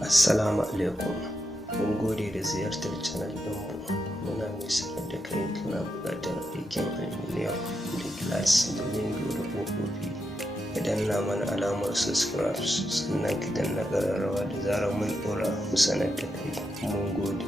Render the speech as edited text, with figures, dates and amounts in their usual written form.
Assalamu alaikum. Mun gode da ziyartar channel ɗinmu. Muna mai sanar da kai kana buƙatar aikin aluminium da glass da window da ƙofofi. Ka danna mana alamar subscribe sannan ka danna ƙararrawa da zarar mun ɗora mu sanar da kai. Mun gode.